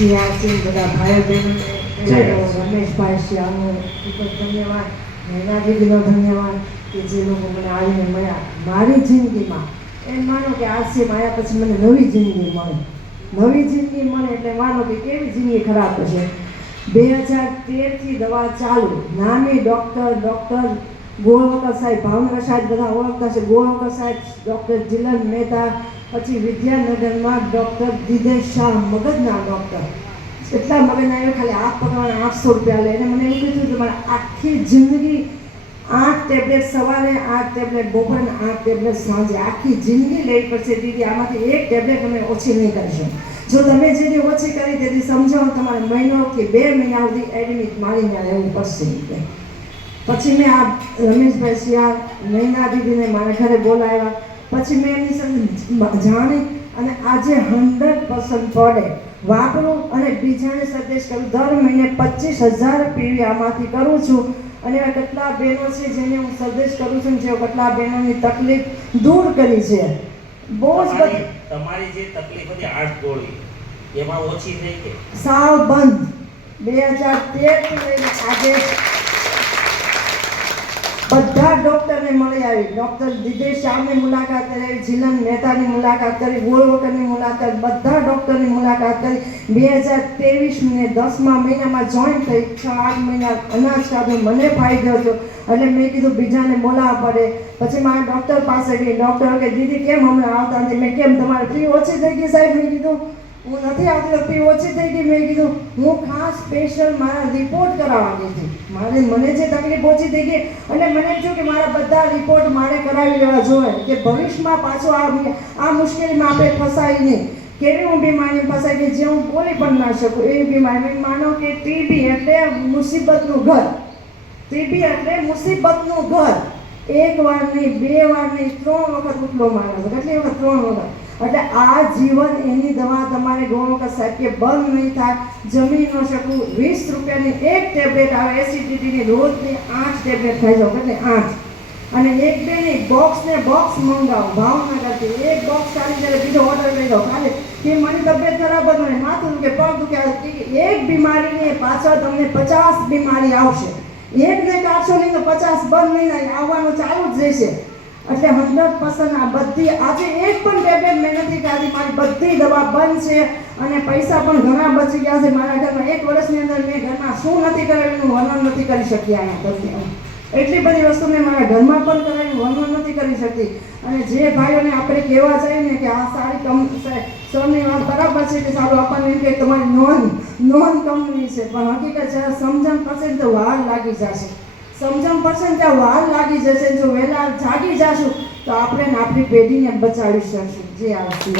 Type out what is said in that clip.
સિંહાસિંહ બધા ભાઈ બહેનો રમેશભાઈ શ્યામો ખૂબ જ ધન્યવાદ નૈના ધન્યવાદ કે જે લોકો મને આવીને મળ્યા મારી જિંદગીમાં એમ માનો કે આજથી માયા પછી મને નવી જિંદગી મળે. નવી જિંદગી મળે એટલે માનો કે કેવી જિંદગી ખરાબ હશે બે હજાર તેરથી દવા ચાલુ. નાની ડૉક્ટર ડૉક્ટર ગોળવકર સાહેબ, ભાવનગર સાહેબ બધા ઓળખતા છે. ગોળવકર સાહેબ, ડૉક્ટર જીલન મહેતા, પછી વિદ્યાનગરમાં ડૉક્ટર દિદેશ શાહ, મગજના ડૉક્ટર. એટલા મગજના આવ્યો, ખાલી હાથ પકડવાના આઠસો રૂપિયા લે. અને મને એવું કીધું કે મારે આખી જિંદગી આઠ ટેબ્લેટ સવારે, આઠ ટેબ્લેટ બપોરે આઠ ટેબ્લેટ સાંજે. આખી જિંદગી લેવી પડશે, દીદી. આમાંથી એક ટેબ્લેટ અમે ઓછી નહીં કરીશું જો તમે જેની ઓછી કરી તેથી સમજાવો તમારે મહિનો કે બે મહિના સુધી એડમિટ મારીને રહેવું પડશે. પછી મેં આ રમેશભાઈ શિયાળ નૈના દીદીને મારા ઘરે બોલાવ્યા. પછી મેં એમની સાથે જાણી અને આજે હંડ્રેડ પર્સન્ટ પડે. વાપરું અને બીજાને સજેસ્ટ કરું. દર મહિને પચીસ હજાર પીવી આમાંથી કરું છું. અને આ કેટલા બહેનો છે જેને હું સજેસ્ટ કરું છું જે કેટલા બહેનોની તકલીફ દૂર કરી છે. બહુ જ બધી તમારી તમારી જે તકલીફ હતી આઠ ગોળી એમાં ઓછી થઈ કે સાવ બંધ. બે હજાર તેર લઈને આજે બધા ડૉક્ટરને મળી આવી. ડૉક્ટર દિદેશ શાહની મુલાકાત કરી જીલન મહેતાની મુલાકાત કરી ગોળવકરની મુલાકાત બધા ડૉક્ટરની મુલાકાત કરી. બે હજાર ત્રેવીસ ત્રેવીસને દસમા મહિનામાં જોઈન થઈ, છ આઠ મહિના અનાજ ખાધું, મને ફાયદો હતો એટલે મેં કીધું બીજાને બોલાવવા પડે. પછી મારા ડૉક્ટર પાસે ગઈ. ડૉક્ટર કે, દીદી, કેમ હમણાં આવતા નથી? મેં કેમ, તમારે ફી ઓછી થઈ ગઈ સાહેબ? મેં કીધું હું નથી આવતી તો ઓછી થઈ ગઈ. મેં કીધું, હું ખાસ સ્પેશિયલ મારા રિપોર્ટ કરાવવાની હતી. મારે, મને જે તકલીફ ઓછી થઈ ગઈ, અને મને જો કે મારા બધા રિપોર્ટ મારે કરાવી લેવા જોઈએ, કે ભવિષ્યમાં પાછો આ આ મુશ્કેલીમાં આપણે ફસાઈ નહીં કેવી હું બીમારી ફસાઈ કે જે હું બોલી પણ ના શકું. એવી બીમારી માનો કે ટીબી એટલે મુસીબતનું ઘર. ટીબી એટલે મુસીબતનું ઘર. એક વાર નહીં બે વાર નહીં ત્રણ વખત ઉઠલો માર્યો છે કેટલી વખત? ત્રણ વખત. એટલે આ જીવન એની દવા તમારે ઘણો કે સાહેબ કે બંધ નહીં થાય. જમી ન શકું. વીસ રૂપિયાની એક ટેબ્લેટ આવે એસિડિટીની રોજની આઠ ટેબ્લેટ ખાઈ જાઓ એટલે આઠ. અને એક બે નહીં બોક્સ ને બોક્સ મંગાવો, ભાવનગરથી. એક બોક્સ ખાલી જ્યારે બીજો ઓર્ડર લઈ જાઓ, ખાલી. કે મારી તબિયત ખરાબ જ મને માથું દુખે, પગ દુખે. એક બીમારીની પાછળ તમને પચાસ બીમારી આવશે. એક ને કાઢશો નહીં તો પચાસ બંધ નહીં આવવાનું ચાલુ જ રહેશે. એટલે હંડ્રેડ પર્સન્ટ આ બધી આજે એક પણ ટેબ્લેટ મેં નથી ખાધી મારી બધી દવા બંધ છે અને પૈસા પણ ઘણા બચી ગયા છે મારા ઘરમાં. એક વર્ષની અંદર મેં ઘરમાં શું નથી કરેલું વર્ણન નથી કરી શકી અહીંયા બધી એટલી બધી વસ્તુ મેં મારા ઘરમાં પણ કરેલું, વર્ણન નથી કરી શકતી અને જે ભાઈઓને આપણે કહેવા જઈએ ને કે આ સારી કંપની સરની વાત બરાબર છે કે સારું, આપણને કે તમારી નોન નોન કંપની છે. પણ હકીકત જ્યારે સમજણ પડશે તો વાર લાગી જશે. સમજણ પડશે ને ત્યાં વાર લાગી જશે જો વહેલા જાગી જશું, તો આપણે આપણી પેઢીને બચાવી શકશું. જે આવશે